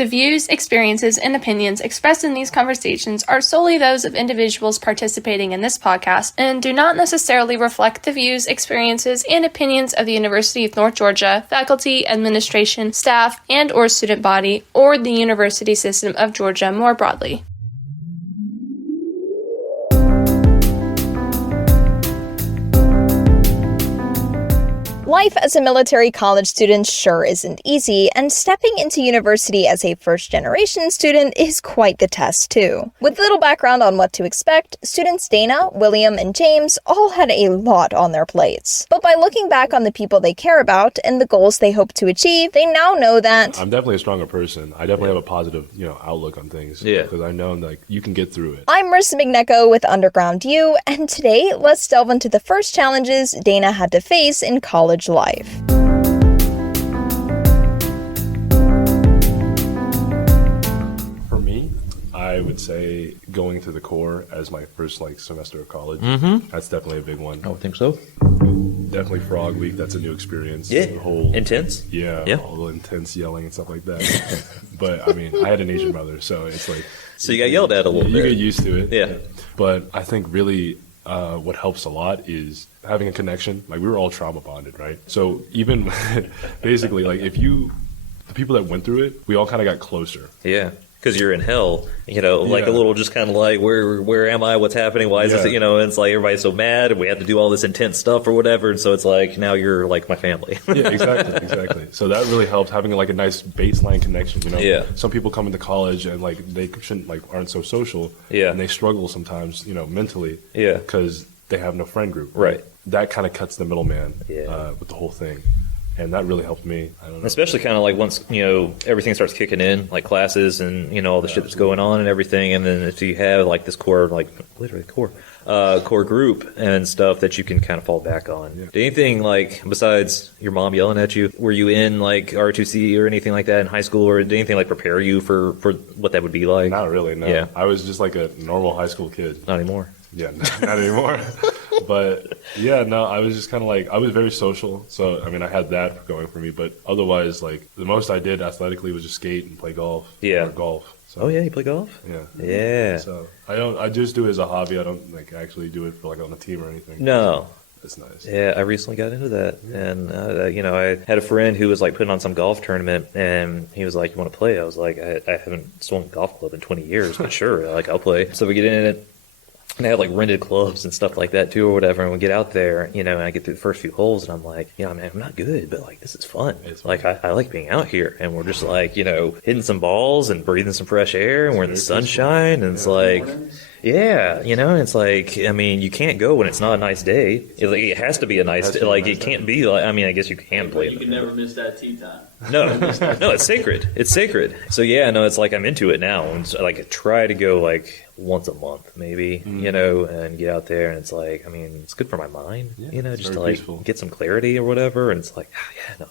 The views, experiences, and opinions expressed in these conversations are solely those of individuals participating in this podcast and do not necessarily reflect the views, experiences, and opinions of the University of North Georgia, faculty, administration, staff, and/or student body, or the university system of Georgia more broadly. Life as a military college student sure isn't easy, and stepping into university as a first-generation student is quite the test, too. With little background on what to expect, students Deina, William, and James all had a lot on their plates. But by looking back on the people they care about and the goals they hope to achieve, they now know that I'm definitely a stronger person. I definitely have a positive, outlook on things. Yeah. Because I know, you can get through it. I'm Marissa McNecco with Underground U, and today, let's delve into the first challenges Deina had to face in college life. For me, I would say going through the core as my first semester of college. That's definitely a big one. I would think so. Definitely Frog Week. That's a new experience. Yeah. The whole Intense. Yeah. All the intense yelling and stuff like that. But I mean, I had an Asian mother, so it's like. So you got yelled at a little bit. You get used to it. Yeah. But I think really what helps a lot is having a connection. We were all trauma bonded, right? So even basically, the people that went through it, we all kind of got closer. Yeah. Because you're in hell, a little just kind of where am I? What's happening? Why is this? And it's like everybody's so mad and we have to do all this intense stuff or whatever. And so it's like now you're like my family. Yeah, exactly. So that really helps having a nice baseline connection. Yeah. Some people come into college and they shouldn't aren't so social. Yeah. And they struggle sometimes, mentally. Yeah. Because they have no friend group. Right. That kind of cuts the middleman. Yeah. With the whole thing. And that really helped me. I don't know. Especially kind of once, everything starts kicking in, classes and, all the shit that's going on and everything. And then if you have this core, literally core group and stuff that you can kind of fall back on. Yeah. Did anything besides your mom yelling at you, were you in R2C or anything like that in high school, or did anything prepare you for what that would be like? Not really, no. Yeah. I was just a normal high school kid. Not anymore. Yeah, not anymore. But yeah, no, I was just kind of I was very social. So, I mean, I had that going for me. But otherwise, the most I did athletically was just skate and play golf. Yeah. Or golf. So, Oh, yeah, you play golf? Yeah. Yeah. So, I just do it as a hobby. I don't actually do it for on a team or anything. No. It's nice. Yeah, I recently got into that. Yeah. And, I had a friend who was putting on some golf tournament, and he was like, you want to play? I was like, I haven't swung a golf club in 20 years, but sure, I'll play. So we get in it. And I had rented clubs and stuff like that too, or whatever. And we get out there, and I get through the first few holes, and I'm like, I'm not good, but this is fun. It's fun. I like being out here, and we're just hitting some balls and breathing some fresh air, and we're in the sunshine, and it's yeah, it's you can't go when it's not a nice day. It has to be a nice day. It can't be I guess you can play. You can never miss that tee time. No, it's sacred. It's sacred. So yeah, no, it's I'm into it now, and so, I try to go once a month, maybe, and get out there, and it's it's good for my mind, just to peaceful. Get some clarity or whatever, and it's I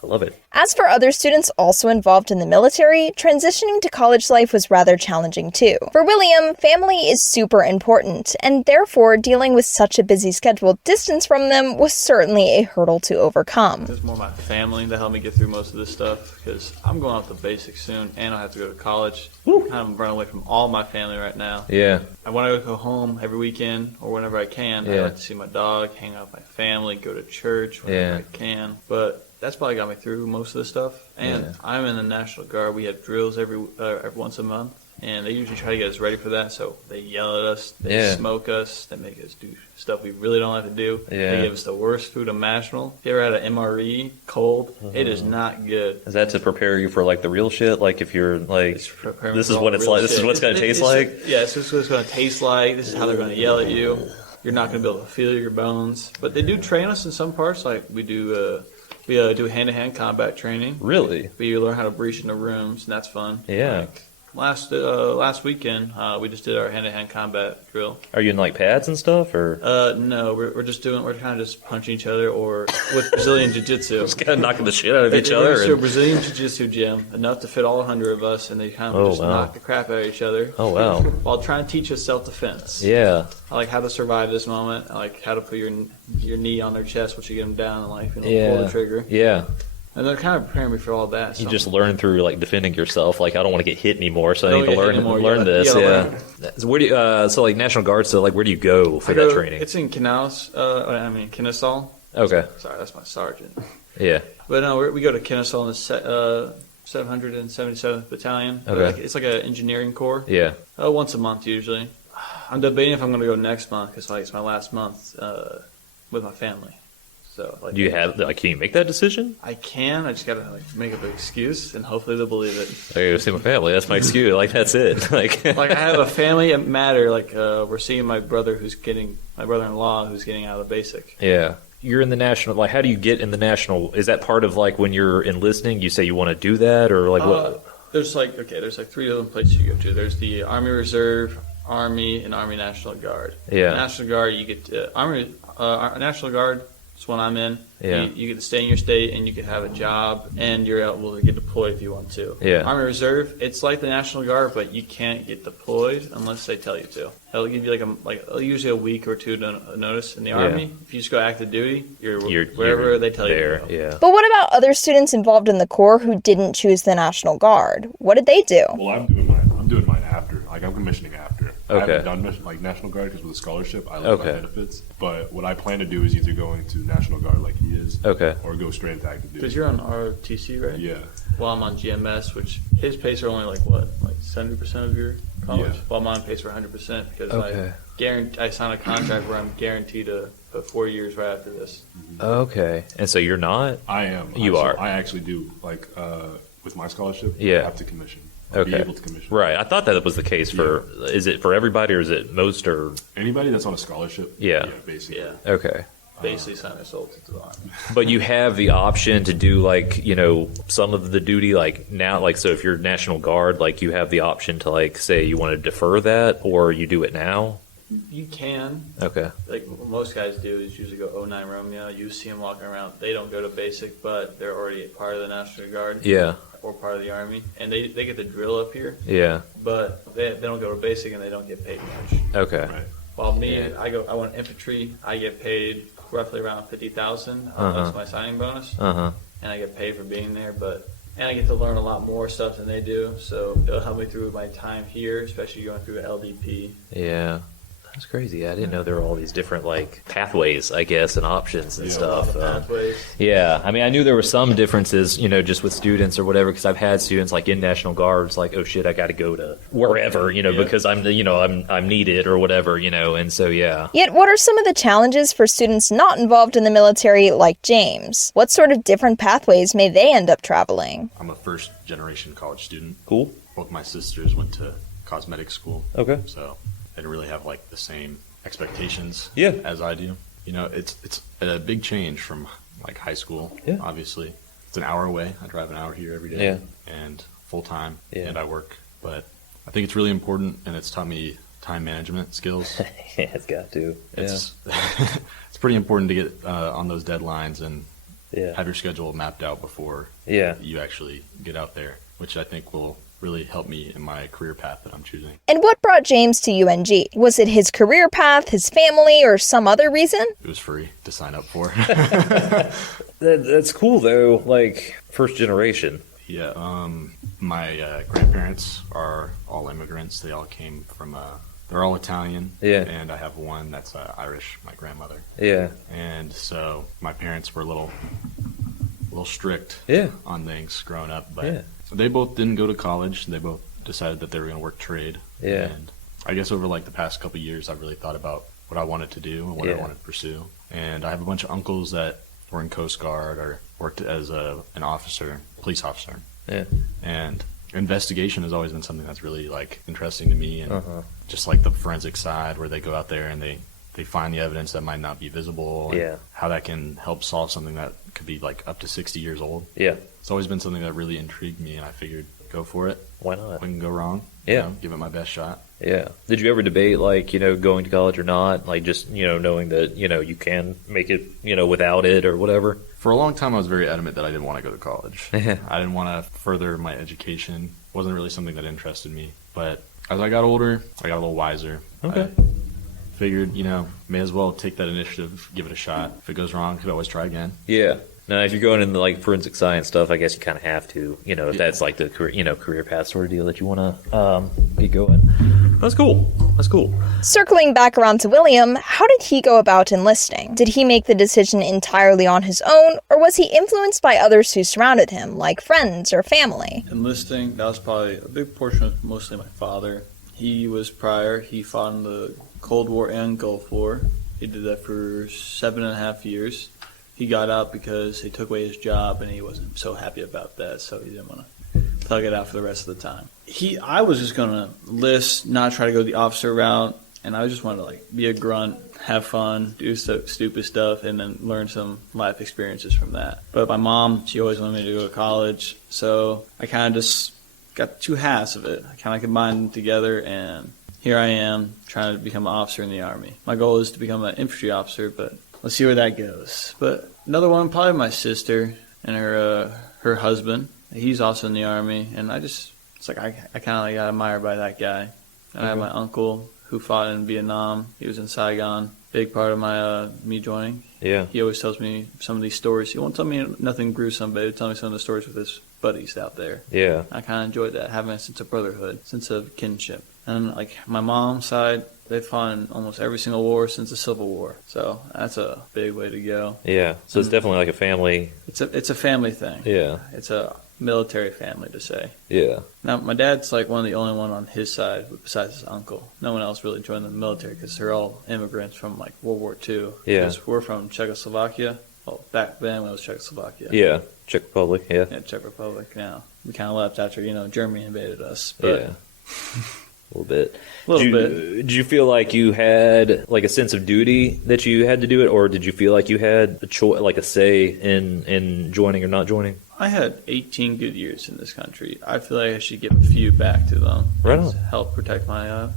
love it. As for other students also involved in the military, transitioning to college life was rather challenging too. For William, family is super important, and therefore dealing with such a busy schedule distance from them was certainly a hurdle to overcome. It's more my family that helped me get through most of this stuff, because I'm going off the basics soon, and I have to go to college. I'm kind of running away from all my family right now. Yeah. I want to go home every weekend or whenever I can. Yeah. I like to see my dog, hang out with my family, go to church whenever I can. But that's probably got me through most of the stuff. And I'm in the National Guard. We have drills every once a month. And they usually try to get us ready for that, so they yell at us, they smoke us, they make us do stuff we really don't have to do. Yeah. They give us the worst food imaginable. If you ever had an MRE cold, it is not good. Is that to prepare you for the real shit? If you're this is what it's real this is shit. what it's gonna taste like? Yeah, this is what it's gonna taste like. This is how they're gonna yell at you. You're not gonna be able to feel your bones. But they do train us in some parts, we do hand-to-hand combat training. Really? We learn how to breach into rooms, and that's fun. Yeah. Last weekend, we just did our hand-to-hand combat drill. Are you in pads and stuff, or? No, we're kind of just punching each other, or with Brazilian Jiu-Jitsu. Just kind of knocking the shit out of each We're other. just a Brazilian Jiu-Jitsu gym, enough to fit all 100 of us, and they kind of knock the crap out of each other. Oh wow! While trying to teach us self-defense. Yeah. I like how to survive this moment. I like how to put your knee on their chest once you get them down, and pull the trigger. Yeah. And they're kind of preparing me for all that. So You just learn through like defending yourself. Like I don't want to get hit anymore, so I Don't need to get hit learn anymore. learn You this. gotta Yeah. So where do you, so like National Guard? So like where do you go for that training? It's in Kennesaw. Okay. Sorry, that's my sergeant. Yeah. But no, we go to Kennesaw in the 777th Battalion. Okay. It's like an engineering corps. Yeah. Once a month usually. I'm debating if I'm going to go next month because it's my last month with my family. So like, Do you have like? Can you make that decision? I can. I just got to make up an excuse and hopefully they'll believe it. I go see my family. That's my excuse. Like that's it. Like Like I have a family at matter. Like we're seeing my brother-in-law who's getting out of basic. Yeah. You're in the national. Like, how do you get in the national? Is that part of like when you're enlisting? You say you want to do that, or like what? There's like three different places you go to. There's the Army Reserve, Army, and Army National Guard. Yeah. National Guard, you get National Guard. That's one I'm in. Yeah. You get to stay in your state and you can have a job and you're able to get deployed if you want to. Yeah. Army Reserve, it's like the National Guard, but you can't get deployed unless they tell you to. They'll give you usually a week or two notice. In the Army, if you just go active duty, you're wherever they tell there, you to go. Yeah. But what about other students involved in the Corps who didn't choose the National Guard? What did they do? Well, I'm doing mine after. Like I'm commissioning after. I Okay. haven't done like National Guard because with a scholarship, I lose my benefits. But what I plan to do is either go into National Guard like he is, Okay. or go straight into active duty. Because you're on ROTC, right? Yeah. Well, I'm on GMS, which his pays are only like 70% of your college. Yeah. While mine pays for 100% because Okay. I signed a contract where I'm guaranteed to put 4 years right after this. Okay. And so you're not? I am. You are. I actually do. Like with my scholarship, Yeah. I have to commission. I'll be Okay. able to commission. Right. I thought that was the case for. Is it for everybody or is it most or? Anybody that's on a scholarship. Yeah. Basically. Yeah. Okay. Basically signed their soul to the army. But you have the option to do like, some of the duty like now, like, so if you're National Guard, like you have the option to like say you want to defer that or you do it now. You can. Okay. Like what most guys do is usually go 09 Romeo. You see them walking around. They don't go to basic, but they're already part of the National Guard. Yeah. Or part of the Army. And they get the drill up here, Yeah. but they don't go to basic and they don't get paid much. Okay. While me, Yeah. I went infantry. I get paid roughly around 50,000. That's my signing bonus, Uh-huh. and I get paid for being there. And I get to learn a lot more stuff than they do, so it'll help me through my time here, especially going through LDP. Yeah. That's crazy. I didn't know there were all these different like pathways, I guess, and options and Yeah. stuff. Pathways. Yeah, I mean, I knew there were some differences, just with students or whatever, because I've had students like in National Guards, like, oh shit, I got to go to wherever, because I'm needed or whatever, and so yeah. Yet, what are some of the challenges for students not involved in the military like James? What sort of different pathways may they end up traveling? I'm a first generation college student. Cool. Both my sisters went to cosmetic school. Okay. So they didn't really have like the same expectations Yeah. as I do. It's a big change from like high school. Yeah. Obviously. It's an hour away. I drive an hour here every day. Yeah. And full time. Yeah. And I work. But I think it's really important and it's taught me time management skills. Yeah, it's got to. It's it's pretty important to get on those deadlines and Yeah. have your schedule mapped out before Yeah. you actually get out there, which I think will really help me in my career path that I'm choosing. And what brought James to UNG? Was it his career path, his family, or some other reason? It was free to sign up for. That's cool though. Like first generation. Yeah, my grandparents are all immigrants. They all came from, they're all Italian. Yeah. And I have one that's Irish, my grandmother. Yeah. And so my parents were a little strict Yeah. on things growing up, but Yeah. they both didn't go to college. They both decided that they were going to work trade. Yeah. And I guess over like the past couple of years, I've really thought about what I wanted to do and what I Yeah. wanted to pursue. And I have a bunch of uncles that were in Coast Guard or worked as an officer, police officer. Yeah. And investigation has always been something that's really like interesting to me, and Uh-huh. just like the forensic side where they go out there and they find the evidence that might not be visible, and Yeah. how that can help solve something that could be like up to 60 years old. Yeah. It's always been something that really intrigued me, and I figured go for it. Why not? What can go wrong? Yeah. Give it my best shot. Yeah. Did you ever debate like, going to college or not? Like just, knowing that, you can make it, without it or whatever? For a long time, I was very adamant that I didn't want to go to college. I didn't want to further my education. It wasn't really something that interested me. But as I got older, I got a little wiser. Okay. I figured, may as well take that initiative, give it a shot. If it goes wrong, could always try again. Yeah. Now, if you're going into like forensic science stuff, I guess you kind of have to, if that's like the career path sort of deal that you want to be going. That's cool. That's cool. Circling back around to William, how did he go about enlisting? Did he make the decision entirely on his own, or was he influenced by others who surrounded him, like friends or family? Enlisting, that was probably a big portion of mostly my father. He fought in the Cold War and Gulf War. He did that for 7.5 years. He got out because they took away his job, and he wasn't so happy about that, so he didn't want to thug it out for the rest of the time. I was just going to enlist, not try to go the officer route, and I just wanted to be a grunt, have fun, do stupid stuff, and then learn some life experiences from that. But my mom, she always wanted me to go to college, so I kind of just got two halves of it. I kind of combined them together, and here I am trying to become an officer in the Army. My goal is to become an infantry officer, but let's see where that goes. But another one, probably my sister and her husband. He's also in the Army, and I kind of got admired by that guy. And I have my uncle who fought in Vietnam. He was in Saigon. Big part of my me joining. Yeah. He always tells me some of these stories. He won't tell me nothing gruesome, but he'll tell me some of the stories with his buddies out there. Yeah. I kind of enjoyed that, having a sense of brotherhood, sense of kinship. And my mom's side, they've fought in almost every single war since the Civil War. So that's a big way to go. Yeah. So it's definitely like a family. It's a family thing. Yeah. It's a military family, to say. Yeah. Now, my dad's one of the only one on his side besides his uncle. No one else really joined the military because they're all immigrants from World War II. Yeah. Because we're from Czechoslovakia. Well, back then when it was Czechoslovakia. Yeah. Czech Republic. Yeah. Yeah, Czech Republic now. We kind of left after, Germany invaded us. But Yeah. A little bit. bit. Did you feel like you had a sense of duty that you had to do it, or did you feel like you had a choice, a say in joining or not joining? I had 18 good years in this country. I feel like I should give a few back to them. Right on. To help protect my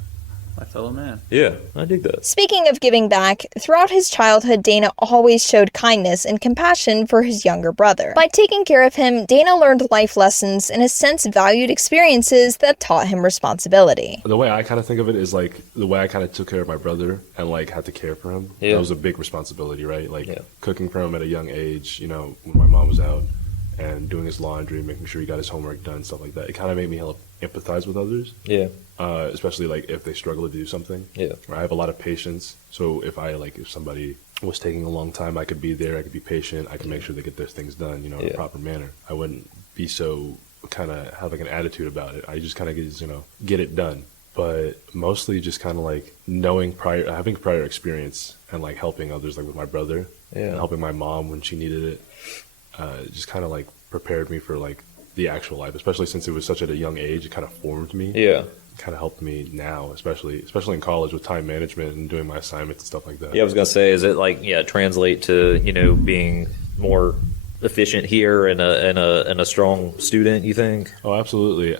fellow man. Yeah, I dig that. Speaking of giving back, throughout his childhood, Deina always showed kindness and compassion for his younger brother. By taking care of him, Deina learned life lessons and, in a sense, valued experiences that taught him responsibility. The way I kind of think of it is the way I kind of took care of my brother and had to care for him. Yeah. That was a big responsibility, right? Yeah. Cooking for him at a young age, when my mom was out, and doing his laundry, making sure he got his homework done, stuff like that. It kind of made me help empathize with others. Yeah. Especially if they struggle to do something. Yeah. I have a lot of patience, so if somebody was taking a long time, I could be there, I could be patient, I could make sure they get their things done, in a proper manner. I wouldn't be so kind of have an attitude about it. I just kind of get it done. But mostly just kind of having prior experience and helping others, with my brother, and helping my mom when she needed it. Just kind of prepared me for the actual life, especially since it was such at a young age. It kind of formed me. Yeah. Kind of helped me now, especially in college with time management and doing my assignments and stuff like that. Yeah, I was gonna say, is it translate to being more efficient here and a strong student? You think? Oh, absolutely.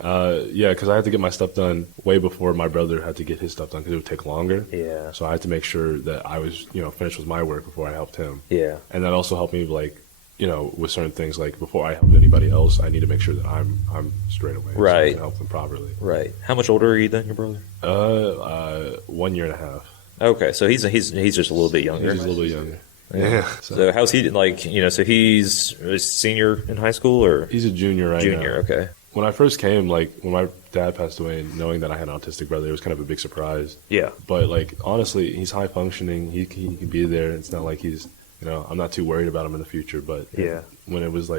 Yeah, because I had to get my stuff done way before my brother had to get his stuff done because it would take longer. Yeah. So I had to make sure that I was finished with my work before I helped him. Yeah. And that also helped me with certain things, before I help anybody else, I need to make sure that I'm straight away. Right. So I can help them properly. Right. How much older are you than your brother? 1 year and a half. Okay, so he's just a little bit younger. He's a little bit younger. Yeah. So how's he so he's a senior in high school, or? He's a junior right now. Junior, okay. When I first came, when my dad passed away, knowing that I had an autistic brother, it was kind of a big surprise. Yeah. But honestly, he's high functioning. He can be there. It's not like he's I'm not too worried about him in the future, but yeah, when it was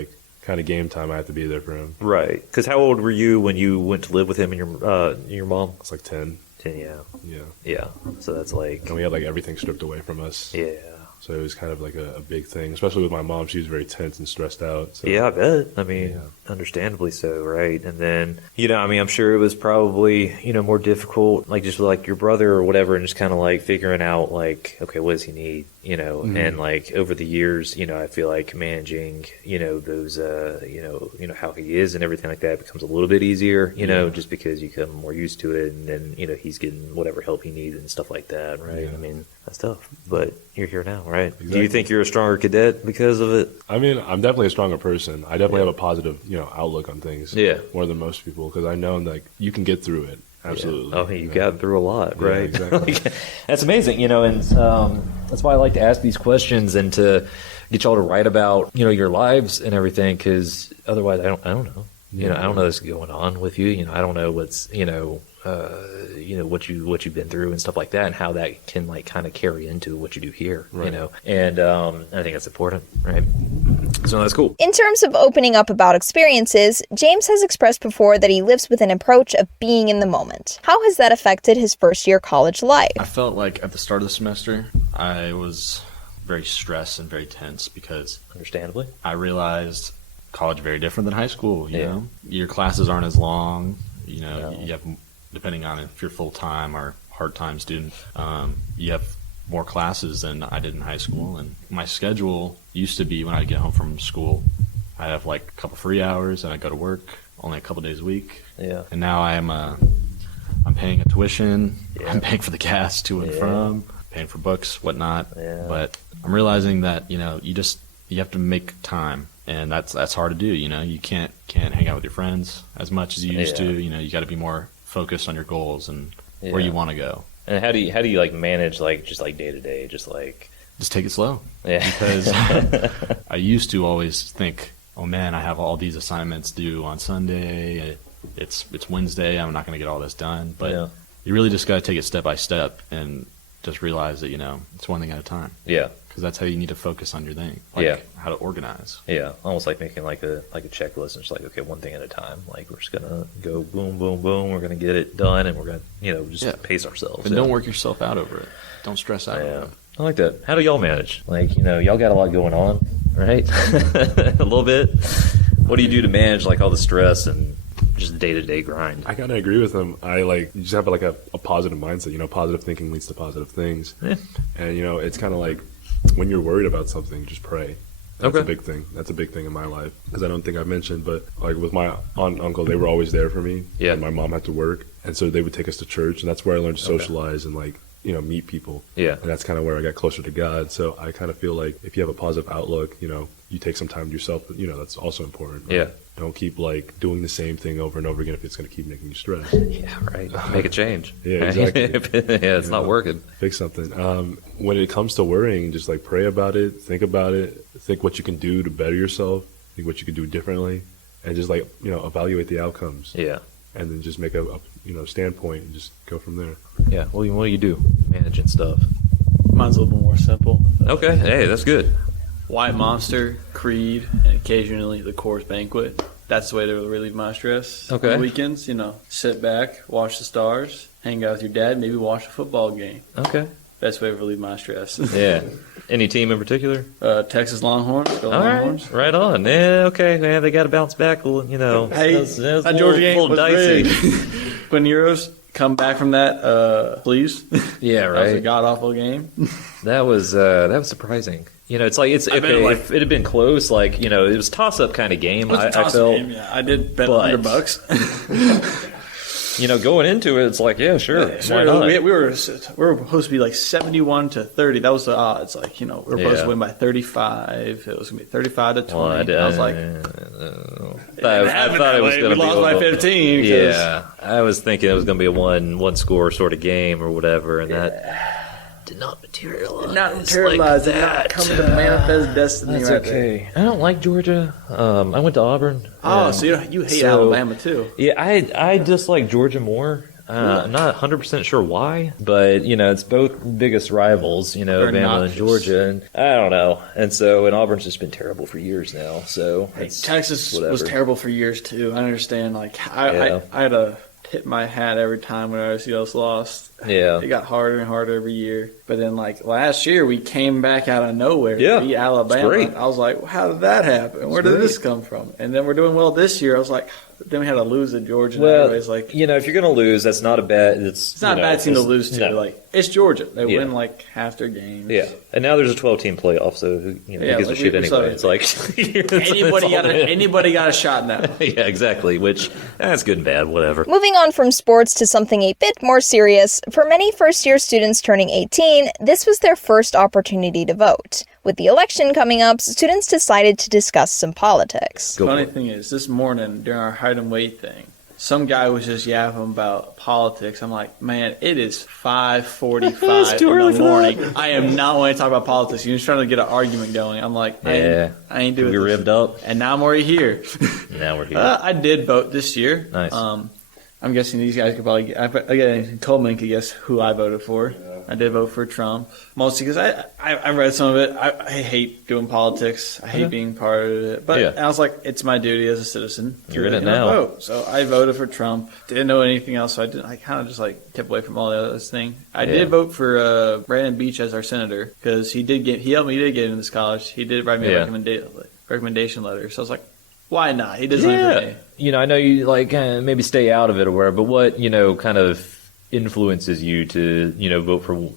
kind of game time, I had to be there for him. Right. Because how old were you when you went to live with him and your mom? It's 10. 10, yeah. Yeah. Yeah. So that's and we had everything stripped away from us. Yeah. So it was kind of a big thing, especially with my mom. She was very tense and stressed out. So. Yeah, I bet. I mean, understandably so, right? And then, I'm sure it was probably, more difficult, just with your brother or whatever, and just kind of figuring out, okay, what does he need? Mm-hmm. And over the years, I feel like managing, those, how he is and everything like that becomes a little bit easier, just because you become more used to it, and then, he's getting whatever help he needs and stuff like that, right? Yeah. I mean, that's tough, but you're here now, right? Exactly. Do you think you're a stronger cadet because of it? I mean, I'm definitely a stronger person. I definitely have a positive, outlook on things. Yeah. More than most people, because I know you can get through it. Absolutely. Yeah. Oh, you've gotten through a lot, right? Exactly. That's amazing, and that's why I like to ask these questions and to get y'all to write about, your lives and everything, because otherwise I don't know. I don't know what's going on with you. I don't know what's, what you've been through and stuff like that, and how that can kind of carry into what you do here, Right. And I think that's important, right? So that's cool. In terms of opening up about experiences, James has expressed before that he lives with an approach of being in the moment. How has that affected his first-year college life? I felt like at the start of the semester, I was very stressed and very tense because Understandably. I realized college very different than high school. You Yeah. know, your classes aren't as long. No. You have, depending on if you're full time or part time student, you have more classes than I did in high school. And my schedule used to be when I get home from school, I'd have like a couple free hours and I'd go to work only a couple days a week. Yeah. And now I'm paying a tuition. Yeah. I'm paying for the gas to and Yeah. from, paying for books, whatnot. Yeah. But I'm realizing that you have to make time, and that's hard to do. You can't hang out with your friends as much as you used Yeah. to. You got to be more focused on your goals and where Yeah. you want to go. And how do you manage just day to day, Just take it slow. Yeah. Because I used to always think, oh man, I have all these assignments due on Sunday. It's Wednesday. I'm not going to get all this done. But Yeah. you really just got to take it step by step and just realize that it's one thing at a time. Yeah. Because that's how you need to focus on your thing. Yeah. How to organize. Yeah, almost like making like a checklist. And just okay, one thing at a time. We're just gonna go boom, boom, boom. We're gonna get it done, and we're gonna just Yeah. pace ourselves. And Yeah. don't work yourself out over it. Don't stress out Yeah, over it. I like that. How do y'all manage? Y'all got a lot going on, right? A little bit. What do you do to manage all the stress and just day to day grind? I kind of agree with him. You just have a positive mindset. Positive thinking leads to positive things. Yeah. And it's kind of like when you're worried about something, just pray. That's Okay. a big thing. That's a big thing in my life because I don't think I mentioned, but with my aunt and uncle, they were always there for me. Yeah. And my mom had to work, and so they would take us to church, and that's where I learned to socialize and meet people. Yeah. And that's kind of where I got closer to God. So I kind of feel like if you have a positive outlook, you take some time to yourself, but that's also important. Right? Yeah. Don't keep doing the same thing over and over again if it's going to keep making you stressed. Yeah, right. Make a change. Yeah, right? exactly. Yeah, it's not working. Fix something. When it comes to worrying, just pray about it, think what you can do to better yourself, think what you can do differently, and just evaluate the outcomes. Yeah. And then just make a standpoint and just go from there. Yeah. What do you do? Managing stuff. Mine's a little bit more simple. Okay. Hey, that's good. White Monster, Creed, and occasionally the Coors Banquet. That's the way to relieve my stress. Okay. On the weekends, sit back, watch the stars, hang out with your dad, maybe watch a football game. Okay. Best way to relieve my stress. Yeah. Any team in particular? Texas Longhorns. Go All Longhorns. right on. Yeah, okay. Yeah, they got to bounce back. Hey, That Georgia game was dicey. big. When Euros come back from that, please. Yeah, That was a right. god awful game. That was surprising. It's bet if it had been close, it was toss up kind of game. It was a I toss-up felt, game, yeah. I did bet but- $100. going into it, it's yeah, sure, why not? We were supposed to be 71-30. That was the odds. We were supposed Yeah. to win by 35. It was gonna be 35-20. Well, I was like, I thought it was going to be we lost by 15. 'cause- Yeah, I was thinking it was going to be a one score sort of game or whatever, and that did not materialize. Not materialized. like Like not that. coming to manifest destiny. That's right there. okay. I don't like Georgia. I went to Auburn. Oh, and so you hate so- Alabama too? Yeah, I dislike Georgia more. I'm not 100% sure why, but it's both biggest rivals, Bama and obnoxious. Georgia, and I don't know. And Auburn's just been terrible for years now. So it's Texas was whatever. terrible for years too. I understand. Yeah. I had to tip my hat every time when RCS lost. Yeah. It got harder and harder every year. But then, last year, we came back out of nowhere Yeah. to beat Alabama. great. I was like, well, how did that happen? Where did this come from? And then we're doing well this year. I was like, then we had to lose at Georgia. And Well, everybody's like, if you're going to lose, that's not a bad. it's not a bad team to lose to. No. It's Georgia. They Yeah. win half their games. Yeah, and now there's a 12-team playoff, so who Yeah, gives a like, shit we saw anyway? it. It's like Anybody got a shot now. Yeah, exactly. Which that's good and bad, whatever. Moving on from sports to something a bit more serious, for many first-year students turning 18, this was their first opportunity to vote. With the election coming up, students decided to discuss some politics. Go for Funny it. thing is, this morning during our height and weight thing, some guy was just yapping about politics. I'm like, man, it is 5:45 in the morning. I am not wanting to talk about politics. You're just trying to get an argument going. I'm like, I ain't doing we this. ribbed up. And now I'm already here. Now we're here. I did vote this year. Nice. I'm guessing these guys could probably. Again, Coleman could guess who I voted for. I did vote for Trump, mostly because I read some of it. I hate doing politics. I hate being part of it. But I was like, it's my duty as a citizen You're in it to now. vote. So I voted for Trump. Didn't know anything else, so I kind of just like kept away from all the other thing. I did vote for Brandon Beach as our senator because he helped me get into this college. He did write me a recommendation letter. So I was like, why not? He did something for me. You know, I know you like maybe stay out of it or whatever, but what, kind of influences you to, vote for,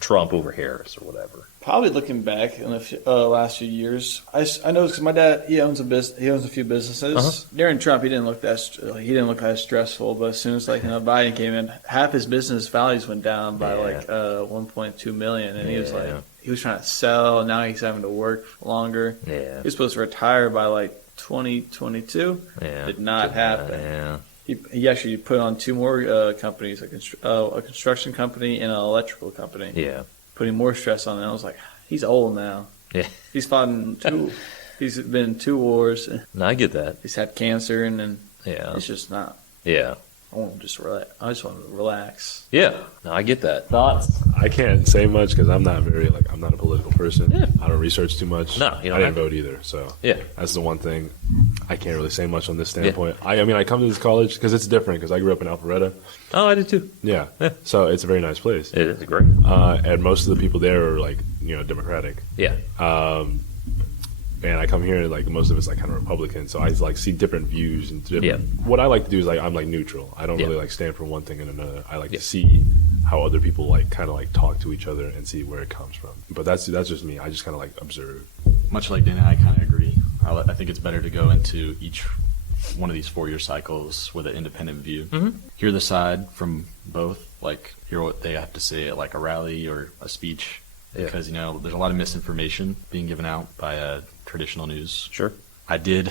Trump over Harris or whatever? Probably looking back in the last few years, I know because my dad he owns a few businesses. During Trump, he didn't look that stressful, but as soon as Biden came in, half his business values went down by 1.2 million, and he was he was trying to sell, and now he's having to work longer. Yeah, he was supposed to retire by 2022. Did not happen. He actually put on two more companies, a construction company and an electrical company. Yeah. Putting more stress on it. I was like, he's old now. Yeah. He's fought in he's been in 2 wars. No, I get that. He's had cancer and then it's just not. Yeah. I want to just relax. I just want to relax. Yeah. No, I get that. Thoughts? I can't say much because I'm not I'm not a political person. Yeah. I don't research too much. No, you don't I didn't vote either. So that's the one thing I can't really say much on this standpoint. Yeah. I mean, I come to this college because it's different because I grew up in Alpharetta. Oh, I did too. Yeah. So it's a very nice place. It is great. And most of the people there are Democratic. Yeah. And I come here and most of it's kind of Republican, so I see different views and what I like to do is I'm neutral. I don't really stand for one thing and another. I like to see how other people talk to each other and see where it comes from. But that's just me. I just kind of observe. Much like Deina, I kind of agree. I think it's better to go into each one of these 4-year cycles with an independent view. Mm-hmm. Hear the side from both, hear what they have to say at a rally or a speech. Because, there's a lot of misinformation being given out by traditional news. Sure. I did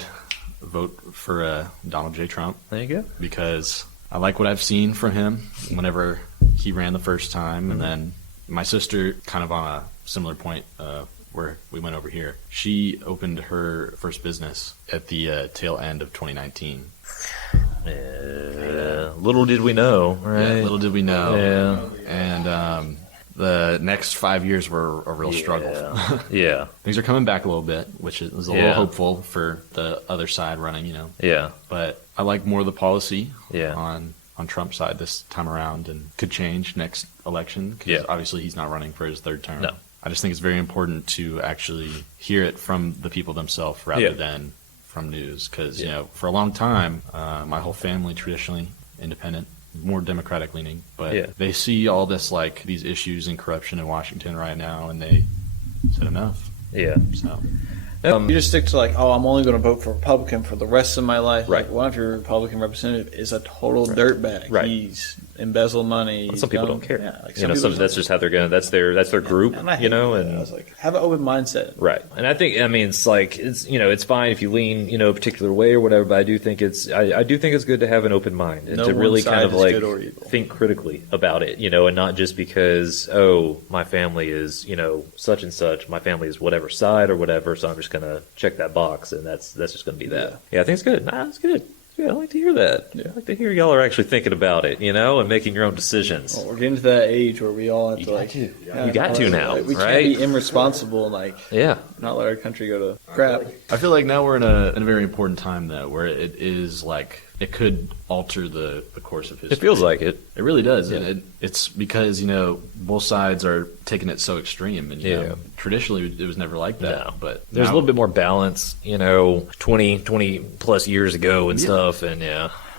vote for Donald J. Trump. There you go. Because I like what I've seen from him whenever he ran the first time. Mm-hmm. And then my sister, kind of on a similar point where we went over here, she opened her first business at the tail end of 2019. Little did we know, right? Yeah, little did we know. Yeah. And the next 5 years were a real struggle. Yeah. Things are coming back a little bit, which is a little hopeful for the other side running, Yeah. But I like more of the policy on Trump's side this time around, and could change next election because obviously he's not running for his 3rd term. No. I just think it's very important to actually hear it from the people themselves rather than from news because, for a long time, my whole family traditionally independent, more Democratic leaning, but they see all this these issues and corruption in Washington right now, and they said enough. Yeah. So you just stick to I'm only going to vote for Republican for the rest of my life. Right. One of your Republican representative is a total dirtbag. Right. He's embezzled money. Some people don't care. Yeah. That's just how they're going. That's their group. And I was have an open mindset. Right. And I think it's fine if you lean a particular way or whatever. But I do think it's good to have an open mind and to really kind of think critically about it. And not just because my family is such and such. My family is whatever side or whatever. So I'm just going to check that box, and that's just going to be that. Yeah, I think it's good. It's good. Yeah, I like to hear that. Yeah. I like to hear y'all are actually thinking about it, and making your own decisions. Well, we're getting to that age where we all have to you got to now, we can't be irresponsible and not let our country go to crap. I feel like now we're in a very important time though, where it is it could alter the course of history. It feels like it. It really does, and it's because both sides are taking it so extreme, and traditionally it was never like that. No. But there's a little bit more balance, 20 plus years ago and stuff, and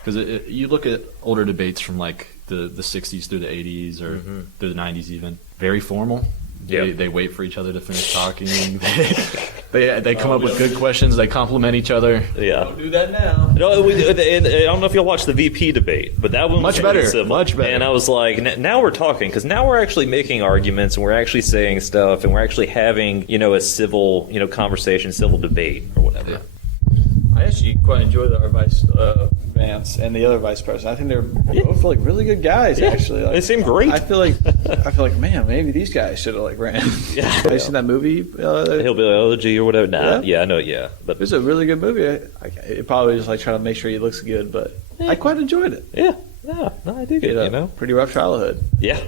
because you look at older debates from the 60s through the 80s or through the 90s even, very formal. They wait for each other to finish talking. They come up with good questions. They compliment each other. Yeah, don't do that now. No, I don't know if you'll watch the VP debate, but that one was much better. And I was like, now we're talking because now we're actually making arguments and we're actually saying stuff and we're actually having a civil conversation, civil debate or whatever. Yeah. I actually quite enjoy our vice Vance and the other vice president. I think they're both like really good guys. Actually, like, they seem great. I feel like man, maybe these guys should have like ran. Yeah. Have you seen that movie? Hillbilly or whatever. Nah, yeah, I know. Yeah, but it's a really good movie. It probably just like trying to make sure he looks good, but I quite enjoyed it. yeah, no, I dig it. You know, pretty rough childhood. yeah,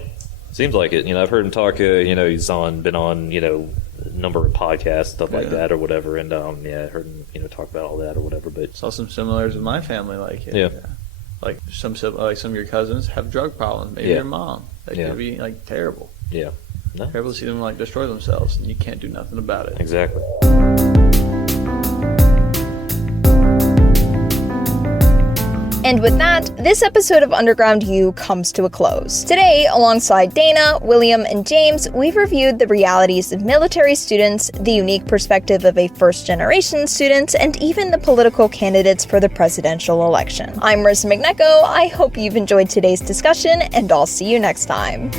seems like it. You know, I've heard him talk. You know, he's been on. You know, a number of podcasts, stuff like that, or whatever. And yeah, I heard him. You know, talk about all that or whatever. But saw some similarities with my family, like like some of your cousins have drug problems. Maybe your mom. That could be like terrible. Yeah, no. Terrible to see them like destroy themselves, and you can't do nothing about it. Exactly. And with that, this episode of Underground U comes to a close. Today, alongside Deina, William, and James, we've reviewed the realities of military students, the unique perspective of a first-generation student, and even the political candidates for the presidential election. I'm Marissa McNeco. I hope you've enjoyed today's discussion, and I'll see you next time.